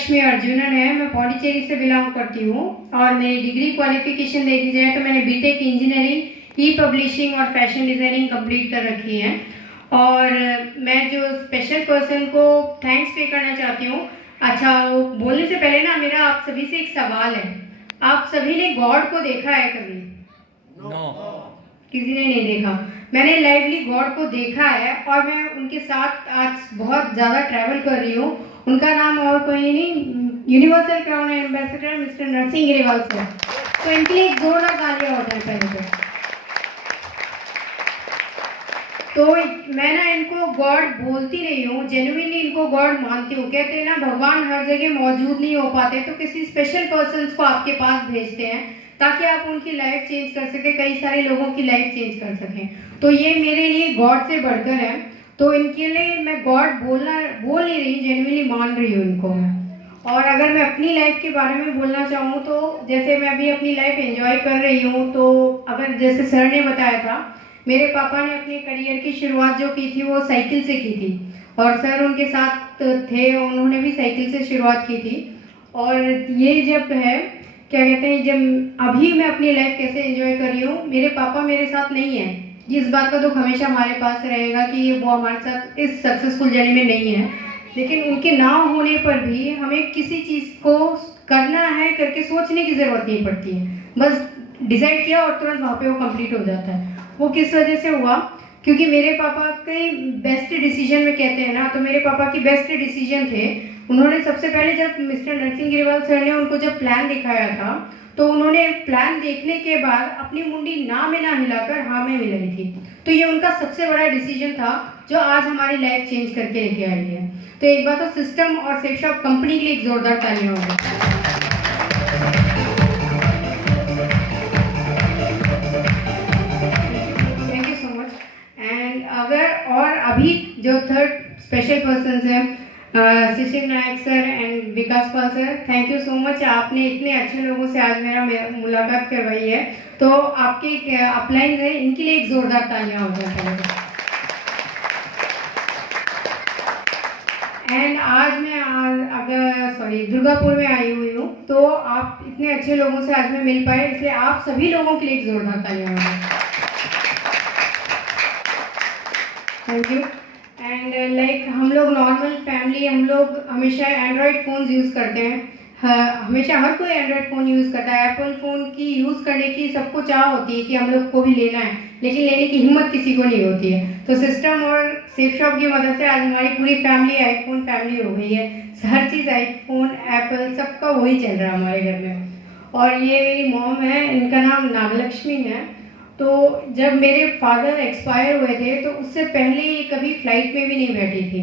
नागलक्ष्मी अर्जुनन है। मैं पौंडीचेरी से बिलोंग करती हूँ और मेरी डिग्री क्वालिफिकेशन देखी जाए तो मैंने बीटेक इंजीनियरिंग, ई पब्लिशिंग और फैशन डिज़ाइनिंग कंप्लीट कर रखी है। और मैं जो स्पेशल पर्सन को थैंक्स पे करना चाहती हूँ। अच्छा, वो बोलने से पहले ना मेरा आप सभी से एक सवाल है। आप सभी ने गॉड को देखा है कभी? किसी ने नहीं देखा। मैंने लाइवली गॉड को देखा है और मैं उनके साथ आज बहुत ज़्यादा ट्रैवल कर रही हूँ। उनका नाम और कोई नहीं, universal crown ambassador mister Narsingh Grewal sir. तो इनके लिए एक जोरदार तालियां होता है पहले तो मैं ना इनको गॉड बोलती नहीं हूँ, जेन्युइनली इनको गॉड मानती हूँ। कहते हैं ना, भगवान हर जगह मौजूद नहीं हो पाते तो किसी स्पेशल पर्सन्स को आपके पास भेजते हैं ताकि आप उनकी लाइफ चेंज कर सकें, कई सारे लोगों की लाइफ चेंज कर सकें। तो ये मेरे लिए गॉड से बढ़कर है। तो इनके लिए मैं गॉड बोल नहीं रही, जेन्युइनली मान रही हूँ इनको मैं। और अगर मैं अपनी लाइफ के बारे में बोलना चाहूँ तो जैसे मैं अभी अपनी लाइफ एंजॉय कर रही हूँ, तो अगर जैसे सर ने बताया था, मेरे पापा ने अपने करियर की शुरुआत जो की थी वो साइकिल से की थी और सर उनके साथ थे, उन्होंने भी साइकिल से शुरुआत की थी। और ये जब है क्या कहते हैं, जब अभी मैं अपनी लाइफ कैसे एंजॉय कर रही हूँ, मेरे पापा मेरे साथ नहीं है, इस बात का दुख हमेशा हमारे पास रहेगा कि वो हमारे साथ इस सक्सेसफुल जर्नी में नहीं है। लेकिन उनके ना होने पर भी हमें किसी चीज़ को करना है करके सोचने की ज़रूरत नहीं पड़ती है, बस डिसाइड किया और तुरंत वहाँ पे वो कंप्लीट हो जाता है। वो किस वजह से हुआ? क्योंकि मेरे पापा के बेस्ट डिसीजन में कहते हैं ना, तो मेरे पापा की बेस्ट डिसीजन थे। उन्होंने सबसे पहले जब मिस्टर नरसिंह ग्रेवाल सर ने उनको जब प्लान दिखाया था, तो उन्होंने प्लान देखने के बाद अपनी मुंडी ना में ना हिलाकर हाँ में मिलाई थी। तो ये उनका सबसे बड़ा डिसीजन था जो आज हमारी लाइफ चेंज करके लेके आई है। तो एक बार तो सिस्टम और सेफ शॉप कंपनी के लिए एक जोरदार तालियां होगी। Thank you so much. And अगर और अभी जो थर्ड स्पेशल पर्सन है Shishir Nayak sir and Vikas Pal sir, thank you so much. आपने इतने अच्छे लोगों से आज मेरा मुलाकात करवाई है, तो आपके अपलाइन है, इनके लिए एक जोरदार तालियां हो जाए। एंड आज मैं अगर दुर्गापुर में आई हुई हूँ, तो आप इतने अच्छे लोगों से आज मैं मिल पाए, इसलिए आप सभी लोगों के लिए एक जोरदार तालियां हो जाए। Thank you. एंड लाइक हम लोग नॉर्मल फैमिली, हम लोग हमेशा एंड्रॉयड फ़ोन्स यूज़ करते हैं। हमेशा हर कोई एंड्रॉयड फ़ोन यूज़ करता है। एप्पल फ़ोन की यूज़ करने की सबको चाह होती है कि हम लोग को भी लेना है, लेकिन लेने की हिम्मत किसी को नहीं होती है। तो सिस्टम और सेफ शॉप की मदद से आज हमारी पूरी फैमिली आईफोन फैमिली हो गई है। हर चीज़ आईफोन, एप्पल, सबका वही चल रहा है हमारे घर में। और ये मेरी मॉम है, इनका नाम नागलक्ष्मी है। तो जब मेरे फादर एक्सपायर हुए थे तो उससे पहले ये कभी फ्लाइट में भी नहीं बैठी थी।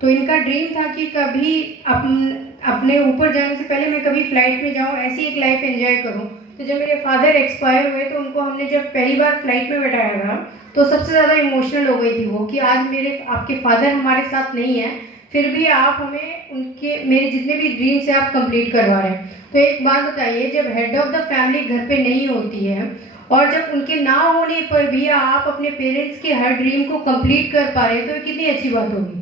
तो इनका ड्रीम था कि कभी अपने ऊपर जाने से पहले मैं कभी फ्लाइट में जाऊं, ऐसी एक लाइफ एंजॉय करूं। तो जब मेरे फादर एक्सपायर हुए तो उनको हमने जब पहली बार फ्लाइट में बैठाया था, तो सबसे ज़्यादा इमोशनल हो गई थी वो कि आज आपके फादर हमारे साथ नहीं है, फिर भी आप हमें मेरे जितने भी ड्रीम्स है आप कंप्लीट करवा रहे हैं। तो एक बात बताइए, जब हेड ऑफ द फैमिली घर पे नहीं होती है और जब उनके ना होने पर भी आप अपने पेरेंट्स के हर ड्रीम को कंप्लीट कर पा रहे हैं, तो ये कितनी अच्छी बात होगी।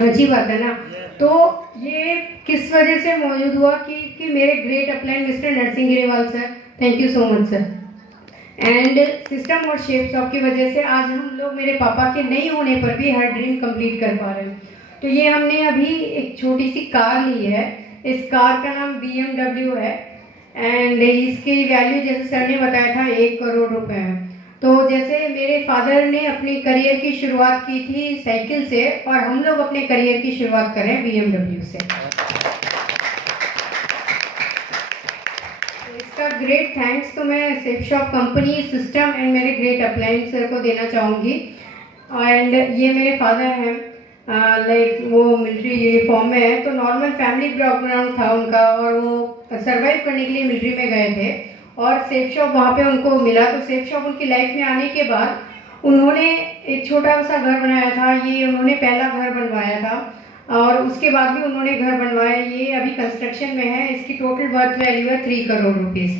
अच्छी बात है ना। तो ये किस वजह से मौजूद हुआ कि मेरे great upline mister Narsingh Grewal sir, thank you so much sir. And system और शेप शॉप की वजह से आज हम लोग मेरे पापा के नहीं होने पर भी हर ड्रीम कंप्लीट कर पा रहे हैं। तो ये हमने अभी एक छोटी सी कार ली है। इस कार का नाम BMW है एंड इसकी वैल्यू जैसे सर ने बताया था 1 करोड़ रुपए है। तो जैसे मेरे फादर ने अपनी करियर की शुरुआत की थी साइकिल से और हम लोग अपने करियर की शुरुआत कर रहे हैं BMW से। तो इसका ग्रेट थैंक्स तो मैं safe shop company, system and मेरे ग्रेट अपलाइन सर को देना चाहूँगी। एंड ये मेरे फादर हैं, लाइक वो मिलिट्री यूनिफॉर्म में है, तो नॉर्मल फैमिली बैकग्राउंड था उनका और वो सर्वाइव करने के लिए मिलिट्री में गए थे और सेफ शॉप वहाँ पे उनको मिला। तो सेफ शॉप उनकी लाइफ में आने के बाद उन्होंने एक छोटा सा घर बनाया था। ये उन्होंने पहला घर बनवाया था और उसके बाद भी उन्होंने घर बनवाया। ये अभी कंस्ट्रक्शन में है। इसकी टोटल वर्थ वैल्यू है 3 करोड़ रुपीज़।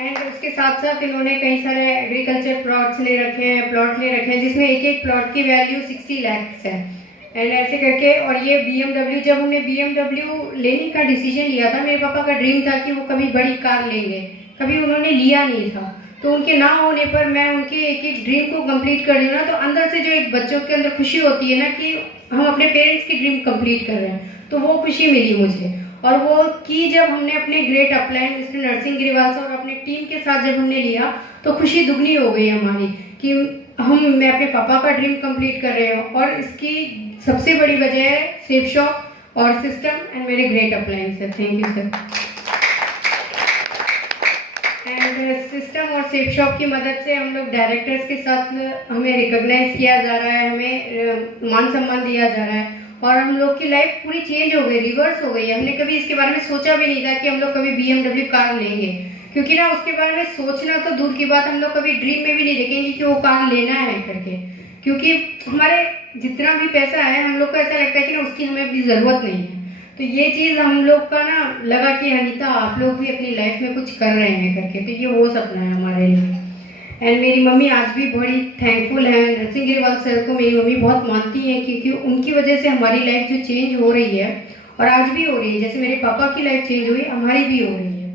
एंड उसके उसके साथ साथ इन्होंने कई सारे एग्रीकल्चर प्लॉट ले रखे हैं जिसमें एक एक प्लॉट की वैल्यू 60 लाख है। एंड ऐसे करके, और ये BMW, जब हमने BMW लेने का डिसीजन लिया था, मेरे पापा का ड्रीम था कि वो कभी बड़ी कार लेंगे, कभी उन्होंने लिया नहीं था। तो उनके ना होने पर मैं उनके एक एक ड्रीम को कंप्लीट कर रही हूँ ना, तो अंदर से जो एक बच्चों के अंदर खुशी होती है ना कि हम अपने पेरेंट्स की ड्रीम कंप्लीट कर रहे हैं, तो वो खुशी मिली मुझे। और वो की जब हमने अपने great upline mister Narsingh Grewal और अपने टीम के साथ जब हमने लिया, तो खुशी दुगनी हो गई हमारी कि मैं अपने पापा का ड्रीम कंप्लीट कर रहे हूँ। और इसकी सबसे बड़ी वजह है सेफ शॉप और सिस्टम एंड मेरे great upline sir. Thank you sir. And system और सेफ शॉप की मदद से हम लोग डायरेक्टर्स के साथ हमें रिकॉग्नाइज किया जा रहा है, हमें मान सम्मान दिया जा रहा है, और हम लोग की लाइफ पूरी चेंज हो गई, रिवर्स हो गई है। हमने कभी इसके बारे में सोचा भी नहीं था कि हम लोग कभी BMW कार लेंगे, क्योंकि ना उसके बारे में सोचना तो दूर की बात, हम लोग कभी ड्रीम में भी नहीं देखेंगे कि वो कार लेना है करके, क्योंकि हमारे जितना भी पैसा है हम लोग को ऐसा लगता है कि ना उसकी हमें अभी ज़रूरत नहीं है। तो ये चीज़ हम लोग का ना लगा कि अनीता आप लोग भी अपनी लाइफ में कुछ कर रहे हैं करके, तो ये वो सपना है हमारे लिए। एंड मेरी मम्मी आज भी बड़ी थैंकफुल है नरसिंह ग्रेवाल सर को, मेरी मम्मी बहुत मानती हैं, क्योंकि उनकी वजह से हमारी लाइफ जो चेंज हो रही है और आज भी हो रही है, जैसे मेरे पापा की लाइफ चेंज हुई हमारी भी हो रही है,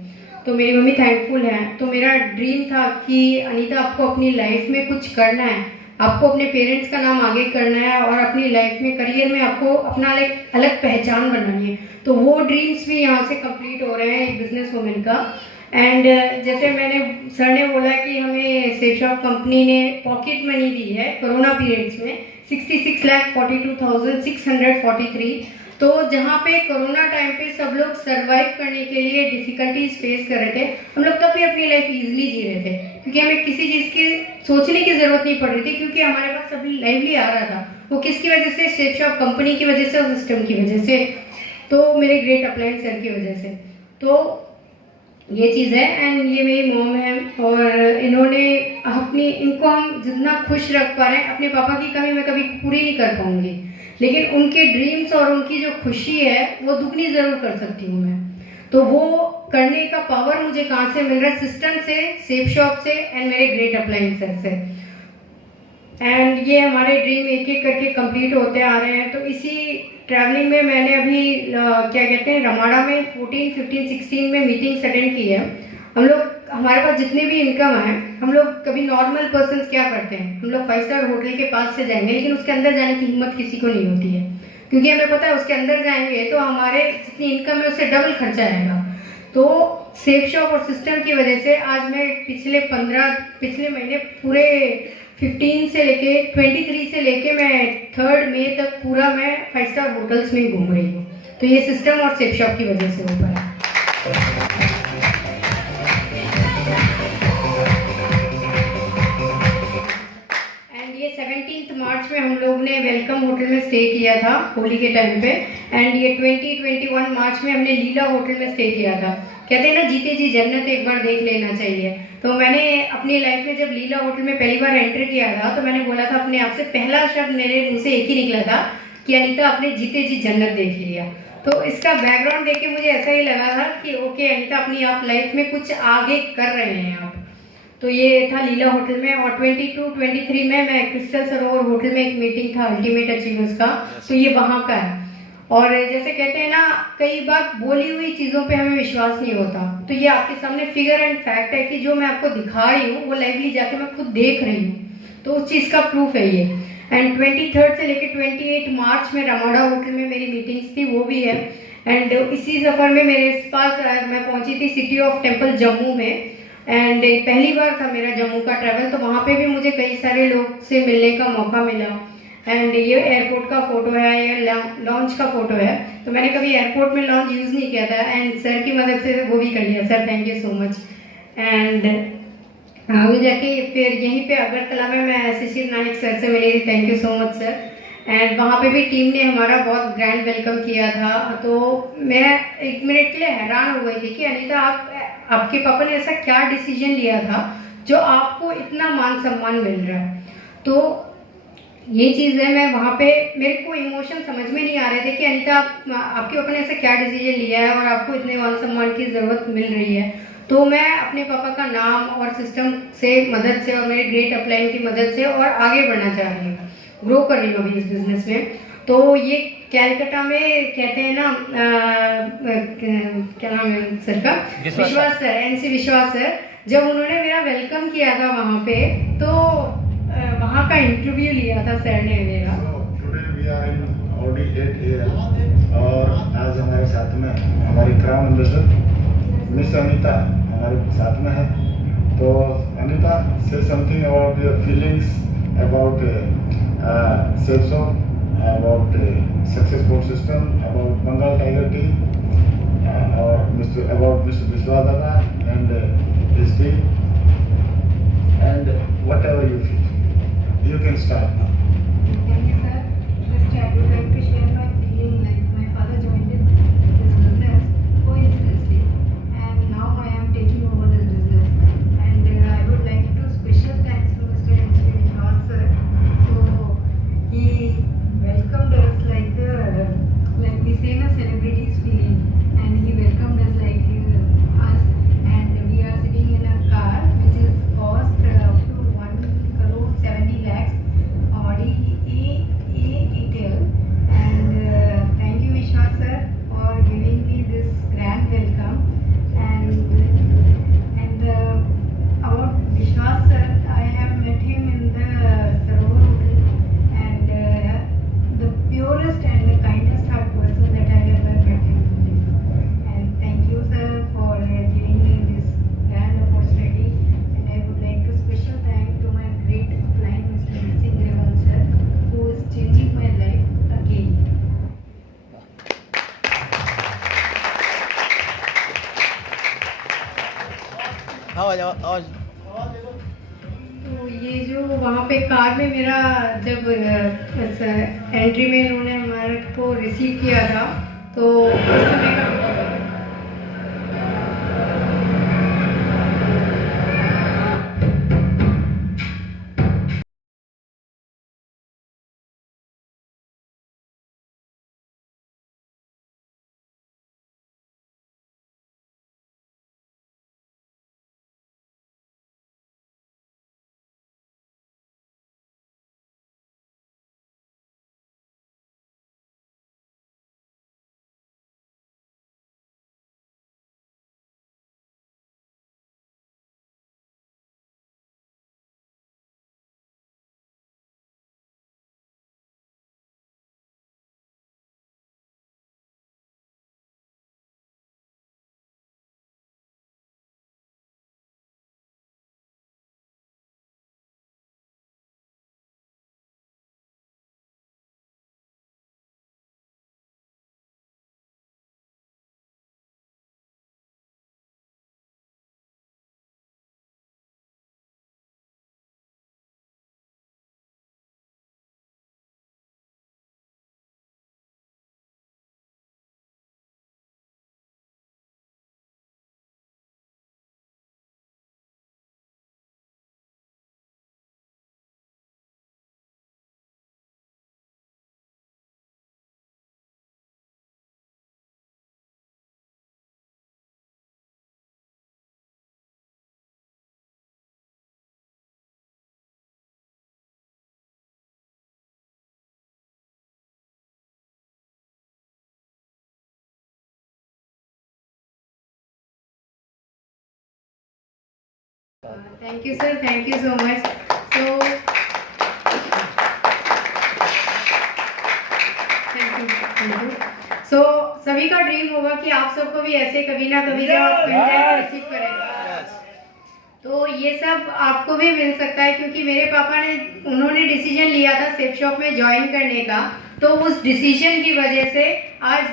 तो मेरी मम्मी थैंकफुल है। तो मेरा ड्रीम था कि अनीता आपको अपनी लाइफ में कुछ करना है, आपको अपने पेरेंट्स का नाम आगे करना है और अपनी लाइफ में करियर में आपको अपना एक अलग पहचान बनानी है। तो वो ड्रीम्स भी यहाँ से कंप्लीट हो रहे हैं एक बिजनेस वुमेन का। एंड जैसे मैंने सर ने बोला कि हमें सेफ शॉप कंपनी ने पॉकेट मनी दी है कोरोना पीरियड्स में 66,42,643। तो जहाँ पे कोरोना टाइम पे सब लोग सरवाइव करने के लिए डिफिकल्टीज फेस कर रहे थे, हम लोग तब भी अपनी लाइफ इजीली जी रहे थे, क्योंकि हमें किसी चीज़ की सोचने की ज़रूरत नहीं पड़ रही थी, क्योंकि हमारे पास सभी लाइवली आ रहा था। वो किसकी वजह से? सेफ शॉप कंपनी की वजह से और सिस्टम की वजह से, तो मेरे ग्रेट अपलाइन सर की वजह से। तो ये चीज़ है। एंड ये मेरी मॉम है, और इन्होंने इनको हम जितना खुश रख पा रहे हैं, अपने पापा की कमी मैं कभी पूरी नहीं कर पाऊंगी, लेकिन उनके ड्रीम्स और उनकी जो खुशी है वो दुगनी ज़रूर कर सकती हूँ मैं। तो वो करने का पावर मुझे कहाँ से मिल रहा है? सिस्टम से, सेफ शॉप से एंड मेरे ग्रेट अपलाइन सर से। एंड ये हमारे ड्रीम एक एक करके कंप्लीट होते आ रहे हैं। तो इसी ट्रैवलिंग में मैंने अभी क्या कहते हैं, रमाड़ा में 14, 15, 16 में मीटिंग्स अटेंड की है। हम लोग, हमारे पास जितने भी इनकम है, हम लोग कभी नॉर्मल पर्सन्स क्या करते हैं, हम लोग 5 स्टार होटल के पास से जाएंगे, लेकिन उसके अंदर जाने की हिम्मत किसी को नहीं होती है, क्योंकि हमें पता है उसके अंदर जाएंगे तो हमारे जितनी इनकम है उससे डबल खर्चा आएगा। तो सेफ शॉप और सिस्टम की वजह से आज मैं पिछले महीने पूरे 15 से लेके 23 से लेके मैं 3 मई तक पूरा मैं 5 स्टार होटल्स में घूम रही हूँ। तो ये सिस्टम और सेफ शॉप की वजह से हो पाया। एंड ये 17 मार्च में हम लोग ने वेलकम होटल में स्टे किया था होली के टाइम पे। एंड ये 2021 मार्च में हमने लीला होटल में स्टे किया था। कहते हैं ना, जीते जी जन्नत एक बार देख लेना चाहिए। तो मैंने अपनी लाइफ में जब लीला होटल में पहली बार एंटर किया था, तो मैंने बोला था अपने आप से, पहला शब्द मेरे मुंह से एक ही निकला था कि अनीता आपने जीते जी जन्नत देख लिया। तो इसका बैकग्राउंड देख के मुझे ऐसा ही लगा था कि ओके अनीता, अपनी आप लाइफ में कुछ आगे कर रहे हैं आप। तो ये था लीला होटल में। और 22-23 में मैं क्रिस्टल सरोवर होटल में एक मीटिंग था अल्टीमेट अचीवर्स का, तो ये वहाँ का है। और जैसे कहते हैं ना, कई बार बोली हुई चीज़ों पे हमें विश्वास नहीं होता, तो ये आपके सामने फिगर एंड फैक्ट है कि जो मैं आपको दिखा रही हूँ वो लाइवली जाके मैं खुद देख रही हूँ, तो उस चीज़ का प्रूफ है ये। एंड 23 से लेकर 28 मार्च में रमाड़ा होटल में मेरी मीटिंग्स थी, वो भी है। एंड इसी सफ़र में मेरे पास मैं पहुँची थी सिटी ऑफ टेम्पल जम्मू में। एंड पहली बार था मेरा जम्मू का ट्रैवल, तो वहाँ पे भी मुझे कई सारे लोग से मिलने का मौका मिला। एंड ये एयरपोर्ट का फोटो है, ये लॉन्च का फोटो है। तो मैंने कभी एयरपोर्ट में लॉन्च यूज़ नहीं किया था, एंड सर की मदद से वो भी कर लिया। Sir thank you so much. And आगे जाके फिर यहीं पे अगरतला में मैं शिशिर नाइक सर से मिली थी, thank you so much sir. And वहाँ पे भी टीम ने हमारा बहुत ग्रैंड वेलकम किया था। तो मैं 1 मिनट के लिए हैरान हो गई थी कि अनीता, आपके पापा ने ऐसा क्या डिसीजन लिया था जो आपको इतना मान सम्मान मिल रहा है। तो ये चीज़ है, मैं वहाँ पे मेरे को इमोशन समझ में नहीं आ रहे थे कि अनीता, आपके पापा ने ऐसा क्या डिसीजन लिया है और आपको इतने मान सम्मान की ज़रूरत मिल रही है। तो मैं अपने पापा का नाम और सिस्टम से मदद से और मेरे ग्रेट अपलाइन की मदद से और आगे बढ़ना चाह रही हूँ, ग्रो कर रही हूँ अभी इस बिजनेस में। तो ये कैलकाटा में कहते हैं ना क्या नाम है सर का, विश्वास सर, एनसी विश्वास सर, जब उन्होंने मेरा वेलकम किया था वहाँ पे, तो वहाँ का इंटरव्यू लिया था सर ने मेरा। Audi 8 और आज हमारे साथ में हमारी क्राउन एम्बेसडर मिस अनीता हमारे साथ में है। तो Anita, say something about your feelings about sales of about success board system, about Bengal Tiger team, or about Mr. Biswadara and his team, and whatever you feel, you can start now. Thank you, sir. First, I would like to share my feeling like my father joined this business coincidentally, and now I am taking over this business. And I would like to special thanks to Mr. N.C. Vishwas sir. So he welcomed us like we say na celebrities feeling, and he welcomed us like us, and we are sitting in a car which is cost up to 1 crore 70 lakhs Audi A8L, and thank you Vishwas sir for giving me this grand welcome. And about Vishwas sir, I have met him in the Sarovar Hotel, and the purest and the kindest heart person that I have ever met in my life. And thank you sir for giving me this grand opportunity. And I would like to special thank to my great client Mr. Singh Grewal sir, who is changing my life again. तो ये जो वहाँ पे car में मेरा जब entry में इन्होंने हमारे को रिसीव किया था, तो उस समय का Thank you sir, thank you so much. So thank you. So सभी का ड्रीम होगा कि आप सबको भी ऐसे कभी ना कभी जब रिसीव करेगा, तो ये सब आपको भी मिल सकता है, क्योंकि मेरे पापा ने उन्होंने डिसीजन लिया था सेफ शॉप में ज्वाइन करने का, तो उस डिसीजन की वजह से आज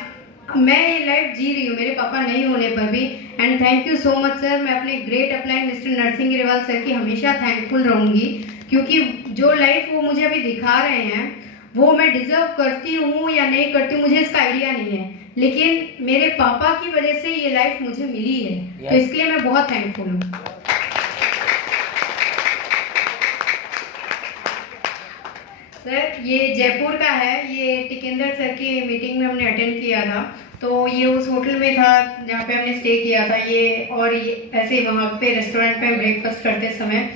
मैं ये लाइफ जी रही हूँ मेरे पापा नहीं होने पर भी। And thank you so much sir. मैं अपने great upline mister Narsingh Grewal sir की हमेशा थैंकफुल रहूँगी, क्योंकि जो लाइफ वो मुझे अभी दिखा रहे हैं वो मैं डिजर्व करती हूँ या नहीं करती हूँ मुझे इसका आइडिया नहीं है, लेकिन मेरे पापा की वजह से ये लाइफ मुझे मिली है, तो इसके लिए मैं बहुत थैंकफुल हूँ। सर ये जयपुर का है, ये टिकेंद्र सर की मीटिंग में हमने अटेंड किया था, तो ये उस होटल में था जहाँ पे हमने स्टे किया था ये, और ये ऐसे वहाँ पे रेस्टोरेंट में ब्रेकफास्ट करते समय,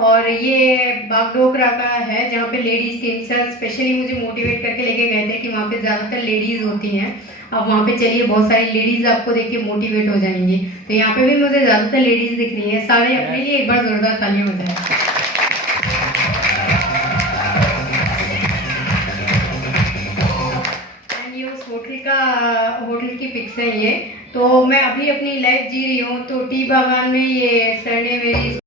और ये बागडोगरा का है जहाँ पे लेडीज़ टीम सर स्पेशली मुझे मोटिवेट करके लेके गए थे कि वहाँ पे ज़्यादातर लेडीज़ होती हैं, आप वहाँ पे चलिए, बहुत सारी लेडीज़ आपको देख के मोटिवेट हो जाएंगी। तो यहाँ पे भी मुझे ज़्यादातर लेडीज़ दिख रही हैं, सारे अपने लिए एक बार ज़ोरदार तालियां हो जाए। ये उस होटल की पिक्स है ये। तो मैं अभी अपनी लाइफ जी रही हूँ, तो टी बागान में ये सर ने मेरी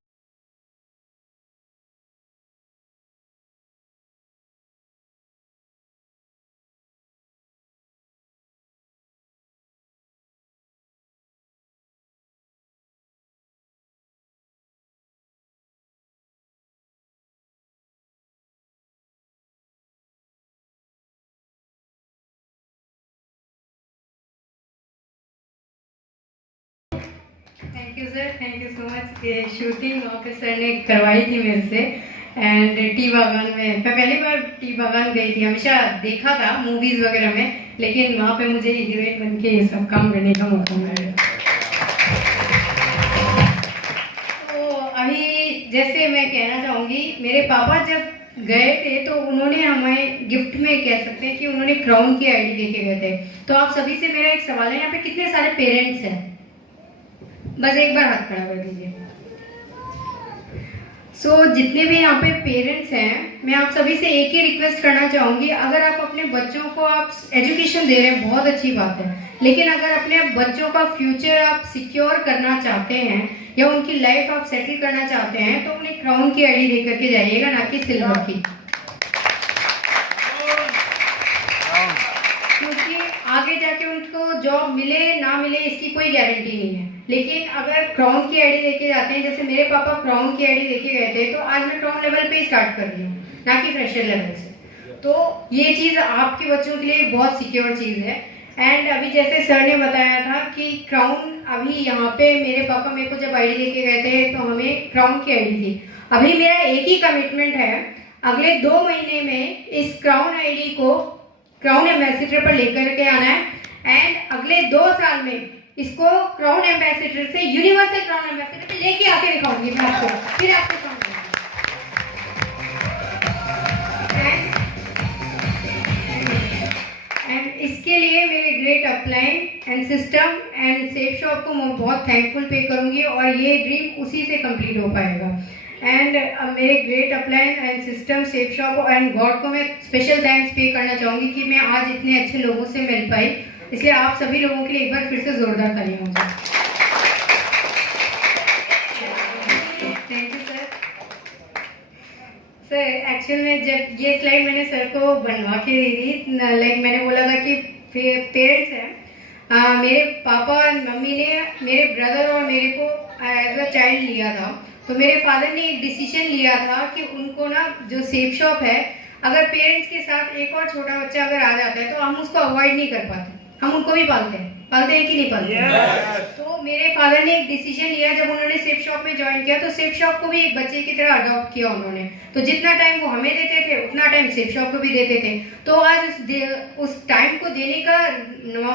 thank you sir, thank you so much. ये शूटिंग वहाँ पे सर ने करवाई थी मेरे से, एंड टी बागान में मैं पहली बार टी बागान गई थी, हमेशा देखा था मूवीज़ वगैरह में, लेकिन वहाँ पे मुझे हीरोइन बन के ये सब काम करने का मौका मिला। तो अभी जैसे मैं कहना चाहूँगी, मेरे पापा जब गए थे तो उन्होंने हमें गिफ्ट में कह सकते हैं कि उन्होंने क्राउन की आईडी देके गए थे। तो आप सभी से मेरा एक सवाल है, यहाँ पे कितने सारे पेरेंट्स हैं? बस एक बार हाथ खड़ा कर दीजिए। जितने भी यहाँ पे पेरेंट्स हैं, मैं आप सभी से एक ही रिक्वेस्ट करना चाहूँगी, अगर आप अपने बच्चों को आप एजुकेशन दे रहे हैं बहुत अच्छी बात है, लेकिन अगर अपने बच्चों का फ्यूचर आप सिक्योर करना चाहते हैं या उनकी लाइफ आप सेटल करना चाहते हैं, तो उन्हें क्राउन की आईडी दे करके जाइएगा, ना कि सिल्वर की। क्योंकि आगे जाके उनको जॉब मिले ना मिले इसकी कोई गारंटी नहीं है, लेकिन अगर क्राउन की आईडी देके जाते हैं, जैसे मेरे पापा क्राउन की आईडी देके गए थे, तो आज मैं क्राउन लेवल पे ही स्टार्ट कर रही हूँ, ना कि फ्रेशर लेवल से। तो ये चीज़ आपके बच्चों के लिए बहुत सिक्योर चीज़ है। एंड अभी जैसे सर ने बताया था कि क्राउन, अभी यहाँ पे मेरे पापा मेरे को जब आईडी लेके गए थे तो हमें क्राउन की आईडी थी। अभी मेरा एक ही कमिटमेंट है, अगले 2 महीने में इस क्राउन आईडी को क्राउन एम्बेसडर पर लेकर के आना है, एंड अगले 2 साल में इसको क्राउन एम्बेसडर से यूनिवर्सल क्राउन एम्बेसडर पे लेके आके दिखाऊंगी मैं आपको, फिर आपको समझ एंड इसके लिए मेरे great upline and system and safe shop को मैं बहुत थैंकफुल पे करूंगी, और ये ड्रीम उसी से कंप्लीट हो पाएगा। एंड मेरे great upline and system, safe shop and God को मैं स्पेशल थैंक्स पे करना चाहूँगी कि मैं आज इतने अच्छे लोगों से मिल पाई, इसलिए आप सभी लोगों के लिए एक बार फिर से जोरदार तालियां हो जाए। Thank you sir. Sir actual में जब ये स्लाइड मैंने सर को बनवा के दी थी, लाइक मैंने बोला था कि पेरेंट्स हैं, मेरे पापा और मम्मी ने मेरे ब्रदर और मेरे को एज अ चाइल्ड लिया था, तो मेरे फादर ने एक डिसीजन लिया था कि उनको ना जो सेफ शॉप है, अगर पेरेंट्स के साथ एक और छोटा बच्चा अगर आ जाता है तो हम उसको अवॉइड नहीं कर पाते, हम उनको भी पालते हैं कि नहीं पालते? तो मेरे फादर ने एक डिसीजन लिया, जब उन्होंने सेफ शॉप में ज्वाइन किया तो सेफ शॉप को भी एक बच्चे की तरह अडॉप्ट किया उन्होंने। तो जितना टाइम वो हमें देते थे उतना टाइम सेफ शॉप को भी देते थे। तो आज उस टाइम को देने का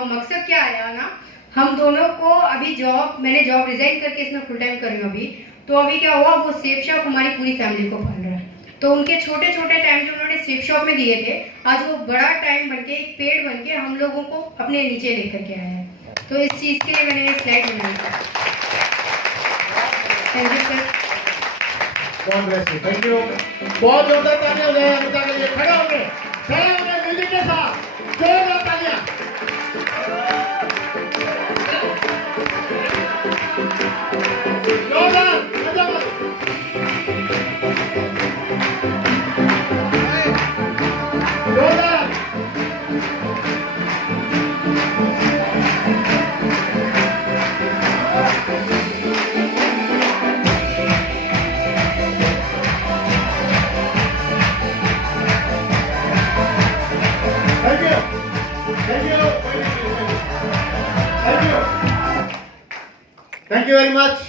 मकसद क्या आया ना, हम दोनों को अभी मैंने जॉब रिजाइन करके इसमें फुल टाइम कर रही हूँ अभी, तो अभी क्या हुआ, वो सेफ शॉप हमारी पूरी फैमिली को पाल रहा है। तो उनके छोटे छोटे टाइम जो उन्होंने सेफ शॉप में दिए थे, आज वो बड़ा टाइम बनके, एक पेड़ बनके हम लोगों को अपने नीचे लेकर के आया है। तो इस चीज़ के लिए मैंने ये स्लाइड बनाई। Thank you sir. Thank you. बहुत जोरदार तालियां हो जाए अमिता के लिए। खड़े होंगे म्यूजिक के साथ जोरदार तालियां। Thank you very much.